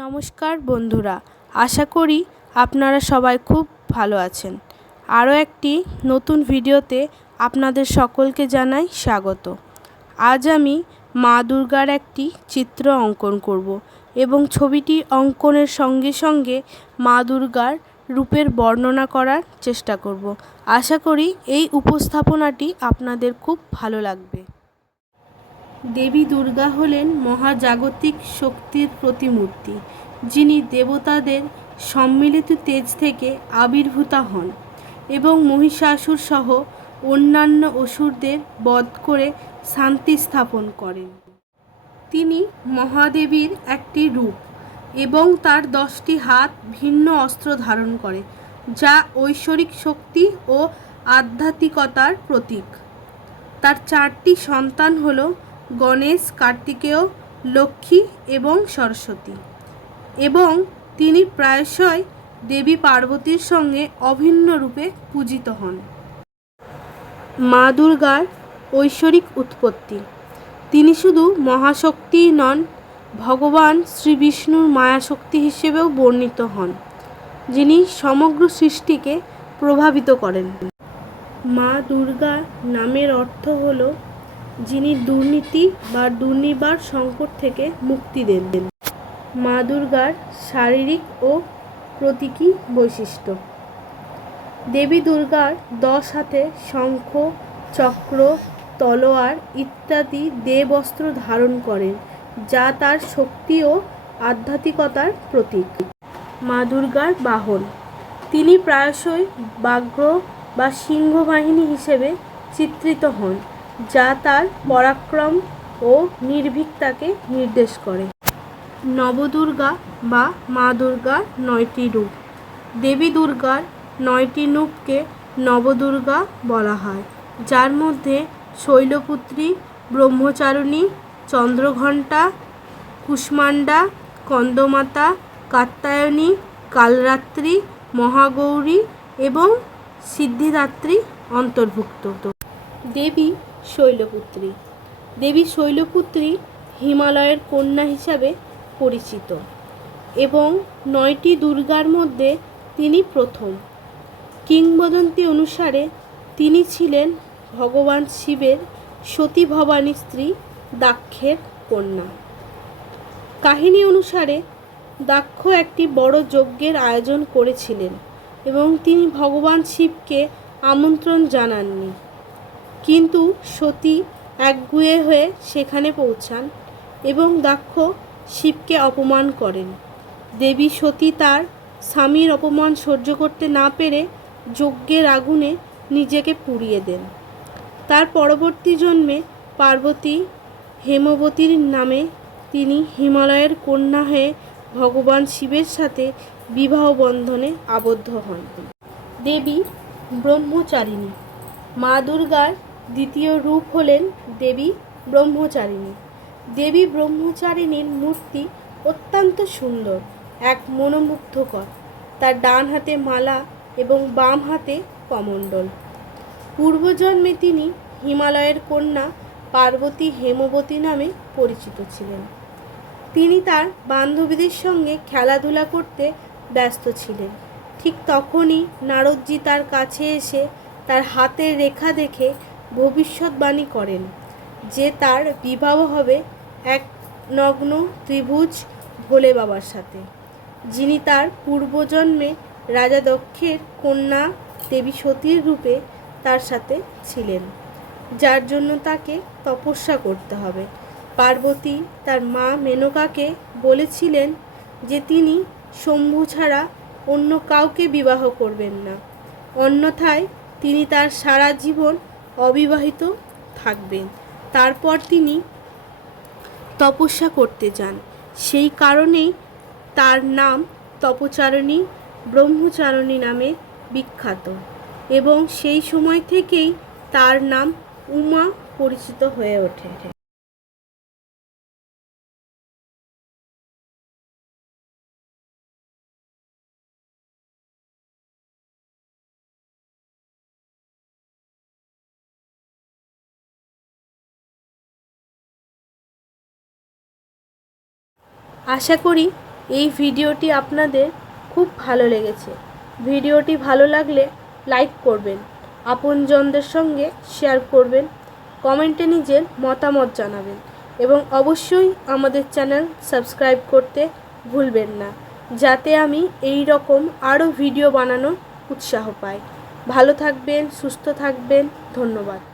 নমস্কার বন্ধুরা, আশা করি আপনারা সবাই খুব ভালো আছেন। আরও একটি নতুন ভিডিওতে আপনাদের সকলকে জানাই স্বাগত। আজ আমি মা দুর্গার একটি চিত্র অঙ্কন করব এবং ছবিটি অঙ্কনের সঙ্গে সঙ্গে মা দুর্গার রূপের বর্ণনা করার চেষ্টা করব। আশা করি এই উপস্থাপনাটি আপনাদের খুব ভালো লাগবে। দেবী দুর্গা হলেন মহাজাগতিক শক্তির প্রতিমূর্তি, যিনি দেবতাদের সম্মিলিত তেজ থেকে আবির্ভূতা হন এবং মহিষাসুর সহ অন্যান্য অসুরদের বধ করে শান্তি স্থাপন করেন। তিনি মহাদেবীর একটি রূপ এবং তার 10টি হাত ভিন্ন অস্ত্র ধারণ করে, যা ঐশ্বরিক শক্তি ও আধ্যাত্মিকতার প্রতীক। তার 4টি সন্তান হল গণেশ, কার্তিকেয়, লক্ষ্মী এবং সরস্বতী, এবং তিনি প্রায়শই দেবী পার্বতীর সঙ্গে অভিন্ন রূপে পূজিত হন। মা দুর্গার ঐশ্বরিক উৎপত্তি। তিনি শুধু মহাশক্তিই নন, ভগবান শ্রী বিষ্ণুর মায়াশক্তি হিসেবেও বর্ণিত হন, যিনি সমগ্র সৃষ্টিকে প্রভাবিত করেন। মা দুর্গা নামের অর্থ হল যিনি দুর্নীতি বা দুর্নিবার সংকট থেকে মুক্তি দেন। মা দুর্গার শারীরিক ও প্রতীকী বৈশিষ্ট্য। দেবী দুর্গার 10 হাতে শঙ্খ, চক্র, তলোয়ার ইত্যাদি দেবঅস্ত্র ধারণ করেন, যা তার শক্তি ও আধ্যাত্মিকতার প্রতীক। মা দুর্গার বাহন। তিনি প্রায়শই ব্যাঘ্র বা সিংহ বাহিনী হিসেবে চিত্রিত হন, যা তার পরাক্রম ও নির্ভীকতাকে নির্দেশ করে। নবদুর্গা বা মা দুর্গার 9টি রূপ। দেবী দুর্গার 9টি রূপকে নবদুর্গা বলা হয়, যার মধ্যে শৈলপুত্রী, ব্রহ্মচারিণী, চন্দ্রঘণ্টা, কুষ্মাণ্ডা, স্কন্দমাতা, কাত্যায়নী, কালরাত্রি, মহাগৌরী এবং সিদ্ধিদাত্রী অন্তর্ভুক্ত। দেবী শৈলপুত্রী। দেবী শৈলপুত্রী হিমালয়ের কন্যা হিসাবে পরিচিত এবং 9টি দুর্গার মধ্যে তিনি প্রথম। কিংবদন্তি অনুসারে তিনি ছিলেন ভগবান শিবের সতী ভবানীর স্ত্রী দাক্ষের কন্যা। কাহিনী অনুসারে দাক্ষ একটি বড় যজ্ঞের আয়োজন করেছিলেন এবং তিনি ভগবান শিবকে আমন্ত্রণ জানাননি, কিন্তু সতী একগুঁয়ে হয়ে সেখানে পৌঁছান এবং দাক্ষ শিবকে অপমান করেন। দেবী সতী তার স্বামীর অপমান সহ্য করতে না পেরে যজ্ঞের আগুনে নিজেকে পুড়িয়ে দেন। তার পরবর্তী জন্মে পার্বতী হেমবতীর নামে তিনি হিমালয়ের কন্যা হয়ে ভগবান শিবের সাথে বিবাহ বন্ধনে আবদ্ধ হন। দেবী ব্রহ্মচারিণী। মা দুর্গার দ্বিতীয় রূপ হলেন দেবী ব্রহ্মচারিণী। দেবী ব্রহ্মচারিণীর মূর্তি অত্যন্ত সুন্দর, এক মনোমুগ্ধকর। তার ডান হাতে মালা এবং বাম হাতে কমণ্ডল। পূর্বজন্মে তিনি হিমালয়ের কন্যা পার্বতী হেমবতী নামে পরিচিত ছিলেন। তিনি তার বান্ধবীদের সঙ্গে খেলাধুলা করতে ব্যস্ত ছিলেন। ঠিক তখনই নারদজি তার কাছে এসে তার হাতের রেখা দেখে ভবিষ্যৎবাণী করেন যে তার বিবাহ হবে এক নগ্ন ত্রিভুজ ভোলে বাবার সাথে, যিনি তার পূর্বজন্মে রাজা দক্ষের কন্যা দেবী সতীর রূপে তার সাথে ছিলেন, যার জন্য তাকে তপস্যা করতে হবে। পার্বতী তার মা মেনকাকে বলেছিলেন যে তিনি শম্ভু ছাড়া অন্য কাউকে বিবাহ করবেন না, অন্যথায় তিনি তার সারা জীবন অবিবাহিত থাকবেন। তারপর তিনি তপস্যা করতে যান। সেই কারণেই তার নাম তপচারিণী ব্রহ্মচারিণী নামে বিখ্যাত এবং সেই সময় থেকেই তার নাম উমা পরিচিত হয়ে ওঠে। আশা করি এই ভিডিওটি আপনাদের খুব ভালো লেগেছে। ভিডিওটি ভালো লাগলে লাইক করবেন, আপনজনদের সঙ্গে শেয়ার করবেন, কমেন্টে নিজের মতামত জানাবেন এবং অবশ্যই আমাদের চ্যানেল সাবস্ক্রাইব করতে ভুলবেন না, যাতে আমি এই রকম আরও ভিডিও বানানোর উৎসাহ পাই। ভালো থাকবেন, সুস্থ থাকবেন। ধন্যবাদ।